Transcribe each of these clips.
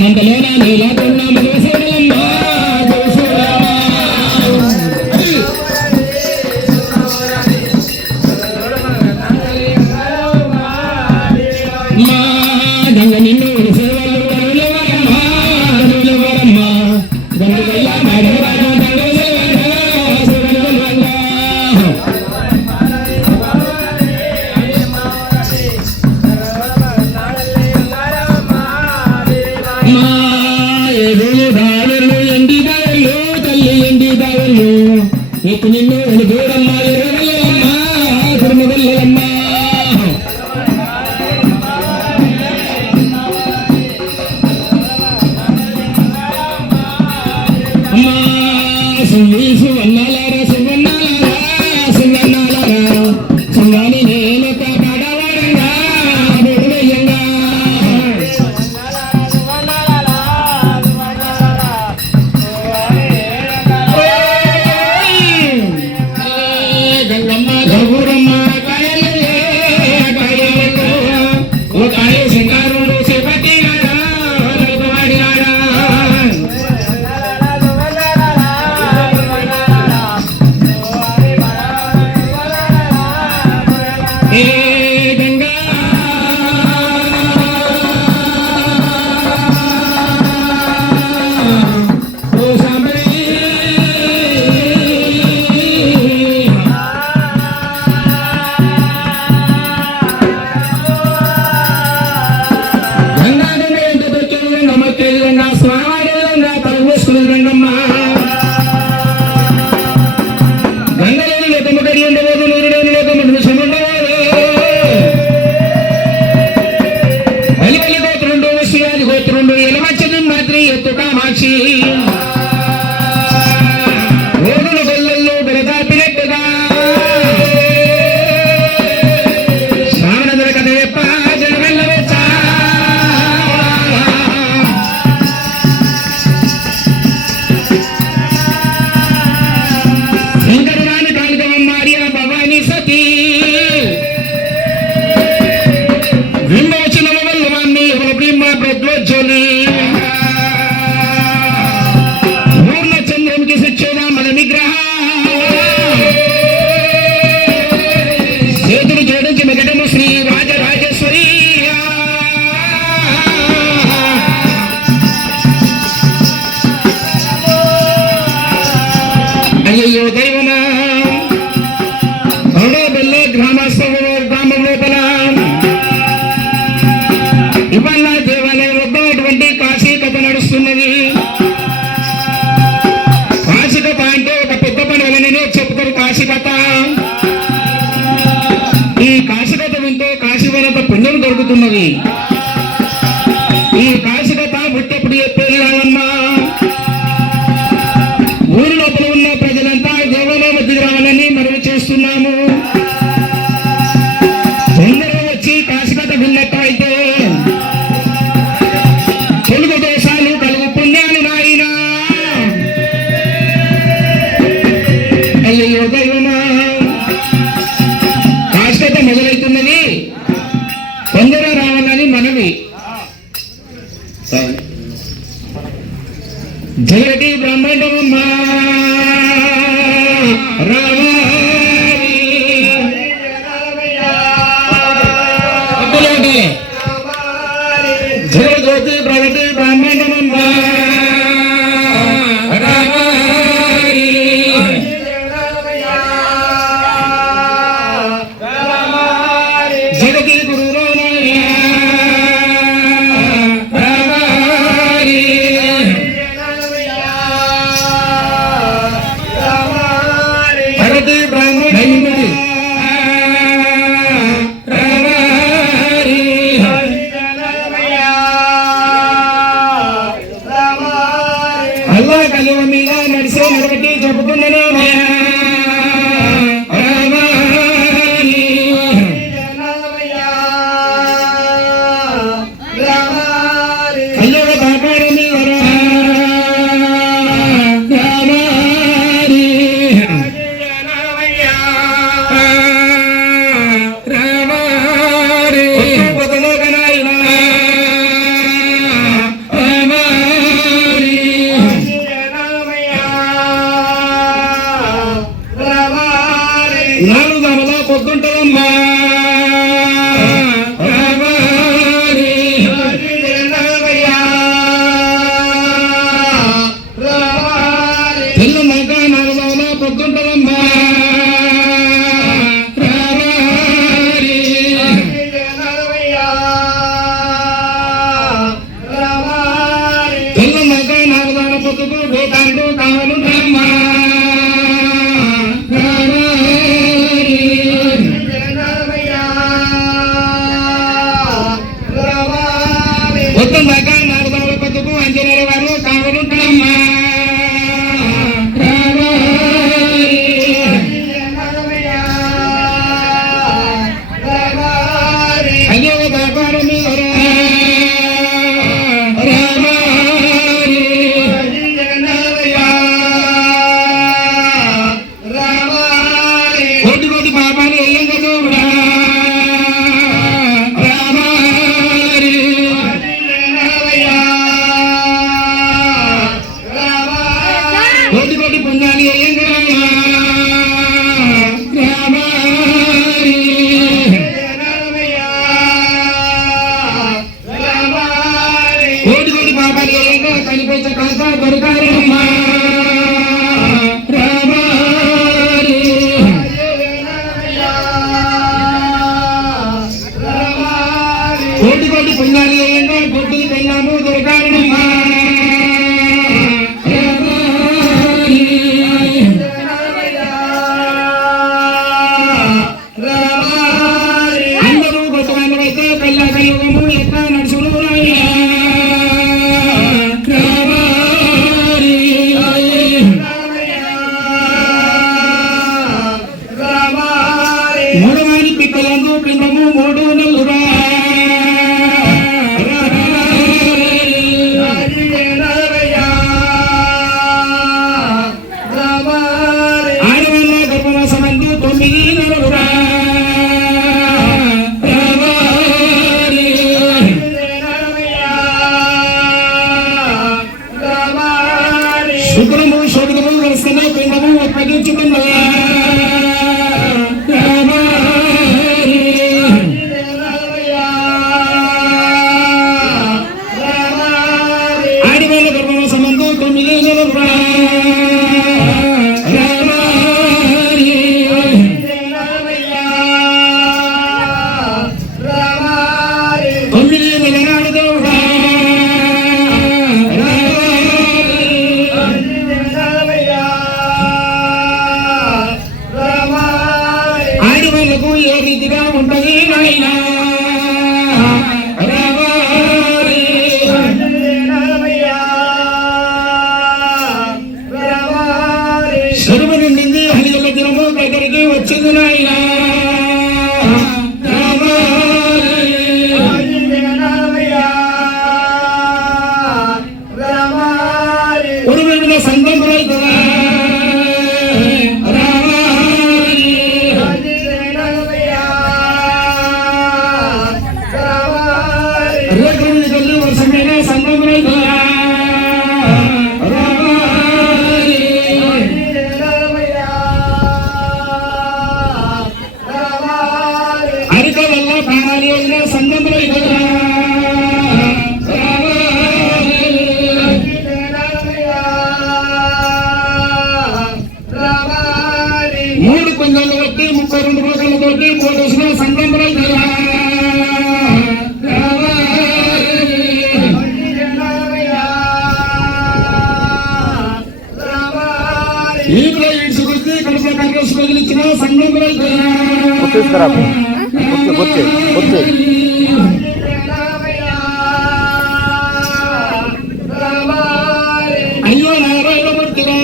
మందలోన నీలాకున్న మనసూరమ్మ గంగ నిన్ను సేవలు కరులవరమ్మ కరులవరమ్మ గంగయ్య మాడవరాజు ఎండి దావెళ్ళు నీకు నిన్ను దూరమ్మ ఎరవల్లమ్మ కురుమగల్లమ్మ అమ్మా సువన్నాలారా సువన్నాలారా సువన్నాలారా సువాని నేను కాపాడవాడంగా బొడువయ్యంగా అయ్యో దైవమా బెల్ల గ్రామం లోపల ఇవాళ దేవాలయం వద్ద అటువంటి కాశీ కథ నడుస్తున్నది. కాశీ కథ అంటే ఒక పెద్ద పని వలననే చెప్తారు కాశీ కథ. ఈ కాశీ కథ వింటూ కాశీ వనంత పుణ్యం దొరుకుతున్నది. ఈ కాశీ కథ పుట్టప్పుడు చెప్పేది రావమ్మా. ఊరి లోపల ఉన్న ప్రజలంతా దేవాలయం వద్దకు రావాలని మనవి చేస్తున్నాము. అందరూ వచ్చి కాశీ కథ విన్నట్టు అయితే తెలుగు దేశాలు కలుగు పుణ్యాలు నాయనా. అయ్యో దైవమా, కాశీ కథ మొదలవుతున్నది, తొందర రావాలని మనవి. జగతి బ్రహ్మాండమమ్మా జగజ్యోతి ప్రగతి బ్రహ్మాండమమ్మా జగతి గురు తెల్లమ్మక నాలుగాల పొద్దుకు వేటాడు కావలు రామా మొత్తం దాకా నాలుగాల పొద్దుకు అంజనేయుల వారు కావలు రామా అయ్యో వ్యాపారం కోటి కోటి పాపాలు ఏం కదా కోటి కోటి పుణ్యాలు ఏం కదా కోటి కోటి పాపాలు ఏం కనిపించ కలస దొరకారమ్మా కోటి కోటి పుణ్యాలు ఏయంగా గొడ్డులు పెళ్ళాము దొరకారమ్మా అందరూ గొప్పవాళ్ళైతే పెళ్ళాక యుగము ఎట్లా నడుచును మూడవారి పిక్కలందు పిండము 3 నెలలురా ఆడవాళ్ళ గర్భవాసమందు 9 నెలలురా శుక్రము శోభితము వరుసనే పిండము అప్పగించుకున్నవా ఆడవాళ్ళ గర్భవాసమందు 9 నెలలురా ఆడవాళ్ళకు ఏ రీతిగా ఉంటది నాయనా శరువు నిండింది హరిగల దినము దగ్గరికి వచ్చింది నాయనా ఉరువెందుల సంఘం రైతులా రేఖలు తల్లి వర్షమైన సంఘం రైతులా అరిక వల్ల ప్రాణాలు వెళ్ళిన సంఘం రైతులా మూడు కుంజలు బట్టి 32 రోజులతోటి 3 రోజుల సంఘం రైతులా ఈదులో ఈడ్చుకొచ్చి కడుపులో కర్రేసి వదిలించిన సంఘం రైతులా అయ్యో నారాయణ మూర్తిరా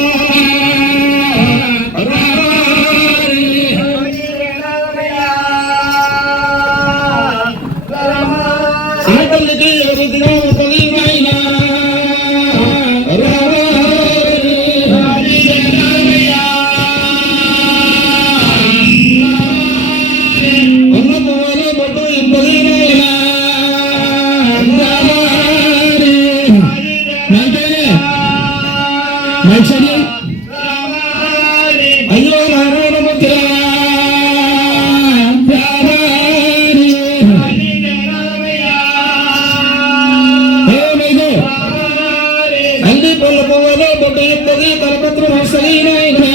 ఆటలకి ఏ రీతిగా ఉంటుంది నాయనా ఉన్న పువ్వులు బొట్టు ఇప్పది నాయనా అయ్యో నారాయణ మూర్తిరా నంది పొల్ల పువ్వులో బొట్టు ఇప్పది కరపత్రం వస్తుంది నాయనా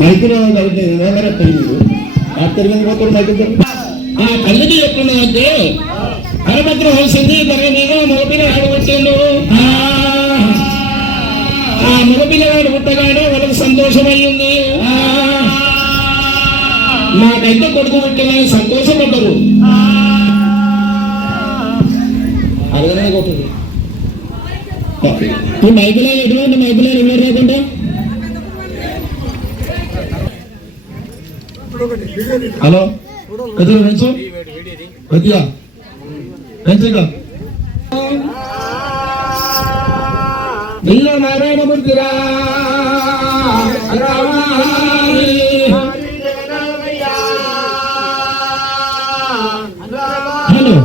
మైకులో కలిపి మేర తెలియదు తిరిగింది పోతారు నాకు ఆ తల్లికి చెప్తున్నదంటే హరభద్రం వలసింది తన మీద మగపిల్లవాడు పుట్టిండు. ఆ మగపిల్లవాడు పుట్టగానే వాళ్ళకి సంతోషమయ్యింది. నాకైతే కొడుకు పుట్టిన సంతోషపడ్డరు. అదే కొట్టదు నువ్వు మైకులో ఎటువంటి మైకులో ఎవరు రాకుండా హలో కొద్దిగా పెంచు కొద్దిగా పెంచుగా నీలో నారాయణమూర్తిరా హలో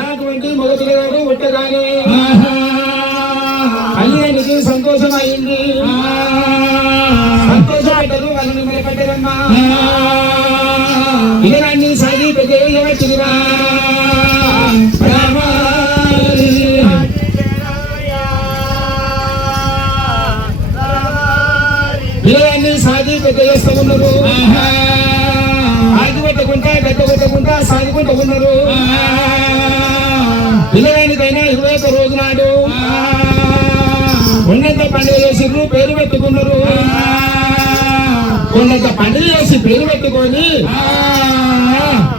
అటువంటి మొదటిగాడు పుట్టగానే అయ్యానికి సంతోషం అయింది. సంతోషపడ్డరు వాళ్ళని నిలబడ్డారమ్మా. ఇలాన్ని సాగి పెద్దగా పిల్లలన్నీ సాగి పెద్ద చేస్తూ ఉన్నారు. ఆగి పెట్టకుండా పెద్ద పెట్టకుండా సాగుకుంటూ ఉన్నారు. పిల్లలకైనా 21 రోజు నాడు ఉన్నంత పండుగ చేసిర్రు, పేరు పెట్టుకున్నారు. ఉన్నంత పండుగ చేసి పేరు పెట్టుకొని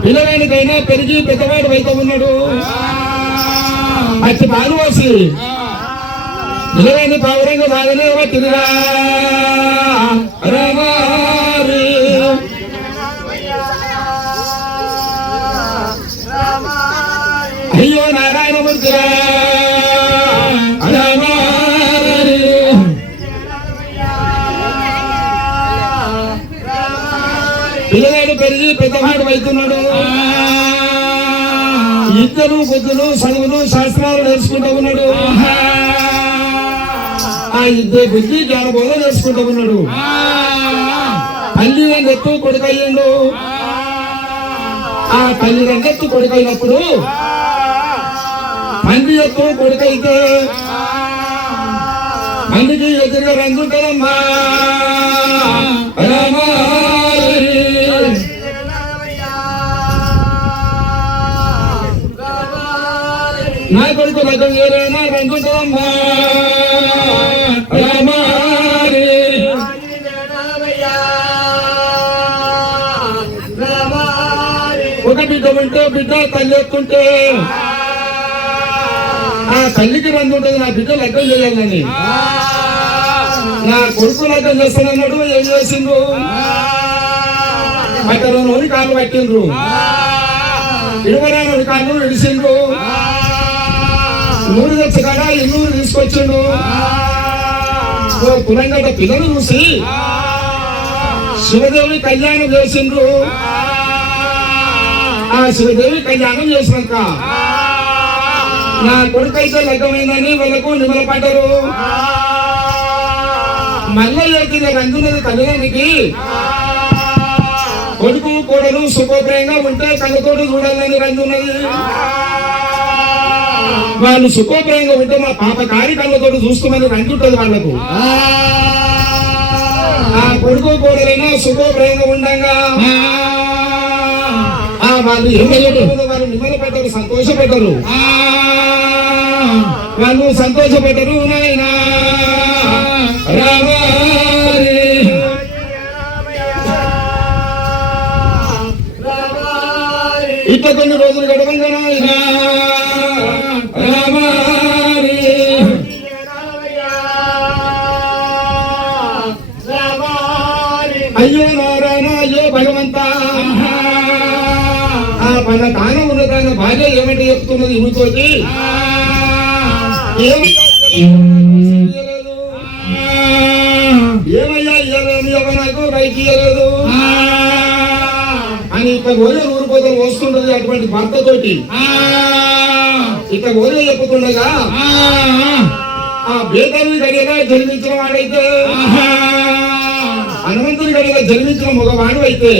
పిల్లలకైనా పెరిగి పెద్దవాడు అయితే ఉన్నాడు. అతి పాలు పోసి పిల్లలని పావురంగా బాగానే తిరిగా అయ్యో నారాయణమూర్తి పిల్లవాడు పెరిగి పెద్దవాడు అవుతున్నాడు. ఇద్దరు బుద్ధులు చదువులు శాస్త్రాలు నేర్చుకుంటూ ఉన్నాడు. ఆ ఇద్దరు బుద్ధి జ్ఞానబోధ నేర్చుకుంటూ ఉన్నాడు. తల్లి ఎత్తు కొడుకయ్యిండు. ఆ తల్లి ఎత్తు కొడుకైనప్పుడు మంది ఎత్తు కొడుకైతే మందికి ఎదురుగా రంగుంటుందమ్మా. నా కొడుకు రకం ఏదైనా రంగుంటుందమ్మా. ఒక బిడ్డ ఉంటే బిడ్డ తల్లి ఎత్తుంటే ఆ తల్లికి రంగు ఉంటుంది. నా బిడ్డ లగ్గం చేయాలని నా కొడుకు లగ్గం చేస్తానన్నాడు. ఏం చేసిండ్రు? పట్టణంలోని కాళ్ళు పట్టిండ్రు, ఇరువరాలోని కాళ్ళు విడిసిండ్రు. నూరు తెచ్చ కాడ ఇన్నూరు తీసుకొచ్చిండు. కులంగడ్డ పిల్లలు చూసి శివదేవి కళ్యాణం చేసిండ్రు. ఆ శివదేవి కళ్యాణం చేసినాక నా కొడుకు అయితే లగ్గమైందని వాళ్ళకు నిమల పడ్డరు. మళ్ళీ ఎత్తిన రంగున్నది తల్లిదండ్రికి. కొడుకు కోడలు సుఖోప్రయంగా ఉంటే కళ్ళతోటి చూడాలని రంగున్నది. వాళ్ళు సుఖోప్రయంగా ఉంటే మా పాప కారి కళ్ళతోటి చూస్తామని రంగుంటది వాళ్ళకు. ఆ కొడుకు కోడలైనా సుఖోప్రయంగా ఉండగా వాళ్ళు వాళ్ళు నిమ్మలు పెట్టరు, సంతోషపెట్టరు. వాళ్ళు సంతోషపెట్టరు. నాయనా ఇట్లా కొన్ని రోజులు గడవంగా నాయనా అయ్యో నారాయణ అయ్యో భగవంతా. మన తానం ఉన్న తన భార్య ఏమంటే చెప్తున్నది ఇముతోటి ఏమయ్యా ఇవ్వలేదు నాకు రైతు ఇవ్వలేదు అని ఇట్లా గోళ ఊరిపోతలు వస్తుంటది. అటువంటి భర్తతోటి ఇట్లా గోళ చెప్పుతుండగా ఆ బేదల్ని గడిగా జన్మించిన వాడైతే హనుమంతుని గడిగా జన్మించిన మగవాడు అయితే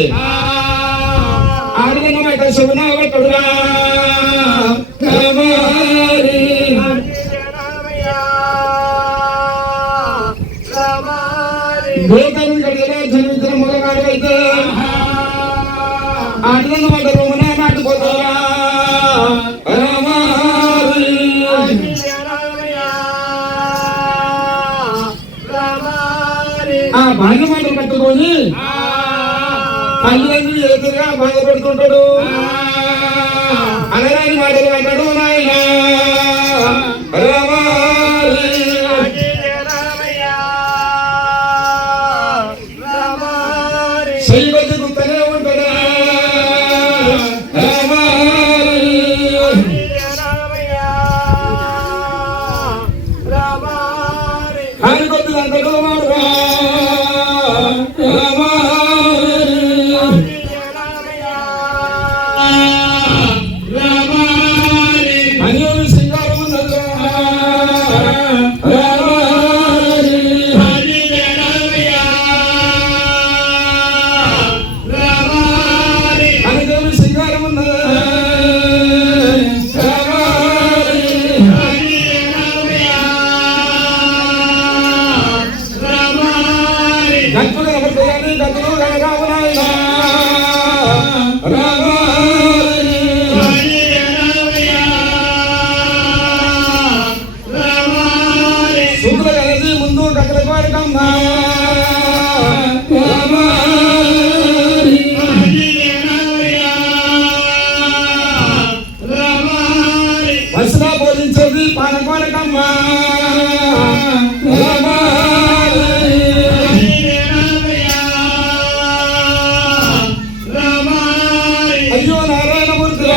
ఆడుకున్నమాట శివనావటుడుగా బేదల్ని గడిగా జన్మించిన మగవాడు అయితే ఆటలను మాటలు నాటిపోతారా ఆ భార్య మాటలు కట్టుకొని తల్లిదండ్రులు ఎదురుగా బాధపడుతుంటాడు అనరాని మాటలు అంటాడు నాయన శైవతి గుర్తనే ఉంటాడా హరికొద్దులు అంటాడు ముందు గట్ల కోరికమ్మా వరుసగా బోధించేది పానకోరికమ్మా అయ్యో నారాయణమూర్తి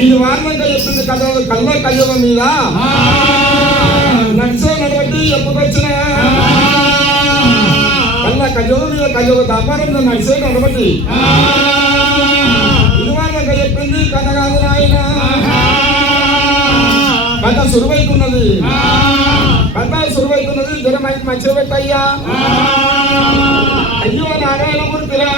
ఇది వార్మంగా చెప్పింది కథ కళ్ళ కయ్యవ మీద నడిచే నడబట్టి ఎప్పుకొచ్చిన కళ్ళ కయ్యవ మీద కయ్యవ దాపారం నడిచే నడబట్టి ఇది వార్మంగా చెప్పింది కథ కాదు నాయన కథ సురువైతున్నది కథ సురువైతున్నది జరమైకి మంచిగా పెట్టయ్యా అయ్యో నారాయణమూర్తిరా